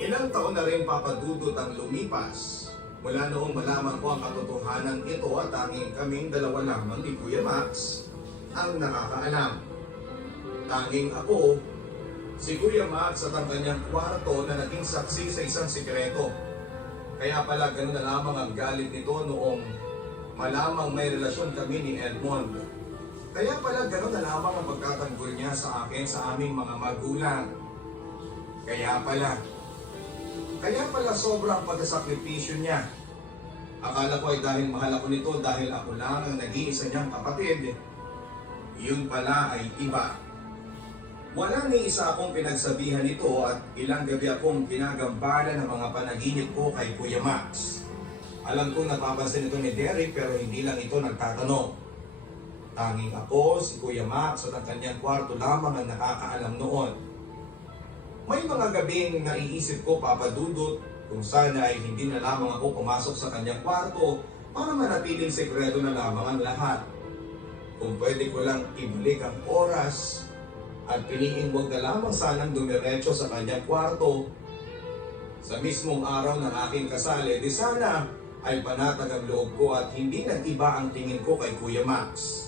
Ilang taon na rin papadudot ang lumipas mula noong malaman ko ang katotohanan ito at tanging kaming dalawa lamang ni Kuya Max ang nakakaalam. Tanging ako, si Kuya Max at ang kanyang kwarto na naging saksi sa isang sikreto. Kaya pala gano'n na lamang ang galit nito noong malamang may relasyon kami ni Edmond. Kaya pala gano'n na lamang ang pagtatanggol niya sa akin sa aming mga magulang. Kaya pala sobrang pagsasakripisyo niya. Akala ko ay dahil mahal ako nito dahil ako lang ang nag-iisa niyang kapatid. Yun pala ay iba. Wala ni isa akong pinagsabihan nito at ilang gabi akong ginagambala ng mga panaginip ko kay Kuya Max. Alam kong napapansin ito ni Derek pero hindi lang ito nagtatanong. Tanging ako, si Kuya Max at ang kanyang kwarto lamang ang nakakaalam noon. May mga gabing naiisip ko papadudot kung sana ay hindi na lamang ako pumasok sa kanyang kwarto para manatiling sekreto na lamang ang lahat. Kung pwede ko lang ibalik ang oras at piliin wag na lamang sanang dumiretso sa kanyang kwarto sa mismong araw ng aking kasal, di sana ay panatag ang loob ko at hindi nag-iba ang tingin ko kay Kuya Max.